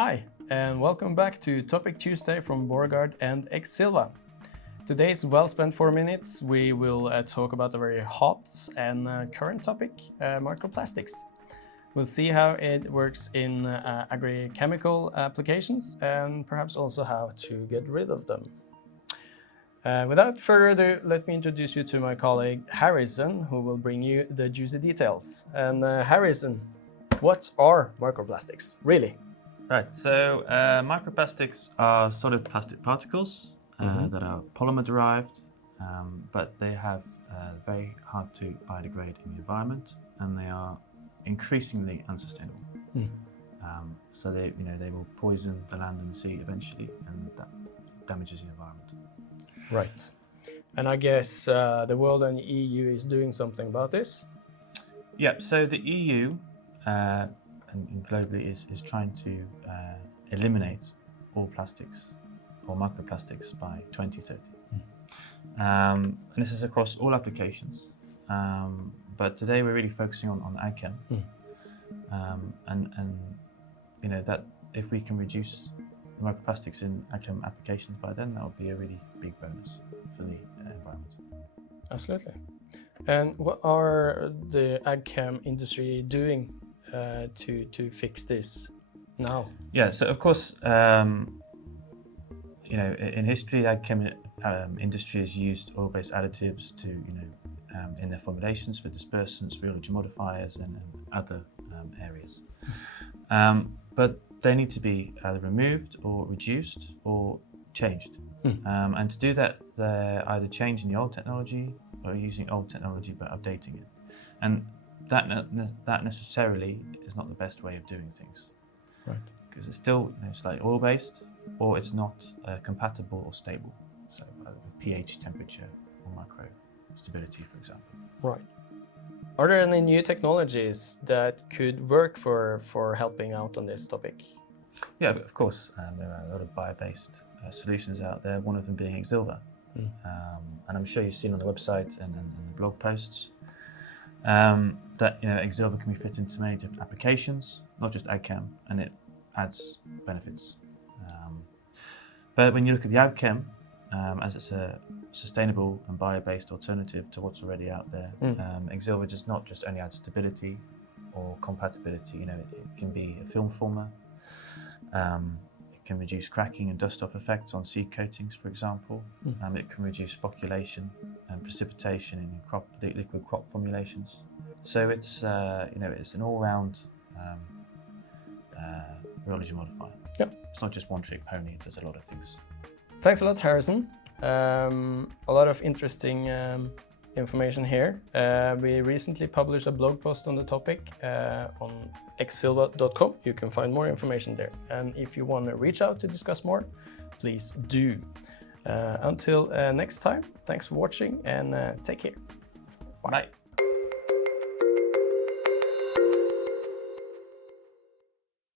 Hi, and welcome back to Topic Tuesday from Borregaard and Exilva. Today's well-spent 4 minutes, we will talk about a very hot and current topic, microplastics. We'll see how it works in agri-chemical applications and perhaps also how to get rid of them. Without further ado, let me introduce you to my colleague Harrison, who will bring you the juicy details. And Harrison, what are microplastics, really? Right, so microplastics are solid plastic particles that are polymer derived, but they have very hard to biodegrade in the environment, and they are increasingly unsustainable. So they will poison the land and the sea eventually, and that damages the environment. Right. And I guess the world and the EU is doing something about this? Yeah, so the EU and globally is trying to eliminate all plastics or microplastics by 2030. And this is across all applications. But today we're really focusing on AgChem. And that if we can reduce the microplastics in AgChem applications by then, that would be a really big bonus for the environment. Absolutely. And what are the AgChem industry doing to fix this now? Yeah, so of course, in history, the AgChem industry has used oil-based additives to, in their formulations for dispersants, rheology modifiers, and other areas. But they need to be either removed or reduced or changed. And to do that, they're either changing the old technology or using old technology but updating it. And that necessarily is not the best way of doing things. Right. Because it's still slightly oil-based, or it's not compatible or stable. So with pH, temperature, or micro stability, for example. Right. Are there any new technologies that could work for helping out on this topic? Yeah, of course. There are a lot of bio-based solutions out there, one of them being Exilva. And I'm sure you've seen on the website and the blog posts that Exilva can be fit into many different applications, not just AgChem, and it adds benefits. But when you look at the AgChem, as it's a sustainable and bio-based alternative to what's already out there, Exilva does not just only add stability or compatibility. It can be a film former. It can reduce cracking and dust-off effects on seed coatings, for example. It can reduce flocculation and precipitation in liquid crop formulations. So it's it's an all-round rheology modifier. Yep. It's not just one-trick pony. It does a lot of things. Thanks a lot, Harrison. A lot of interesting information here. We recently published a blog post on the topic on exilva.com. You can find more information there. And if you want to reach out to discuss more, please do. Until next time, thanks for watching and take care. Bye.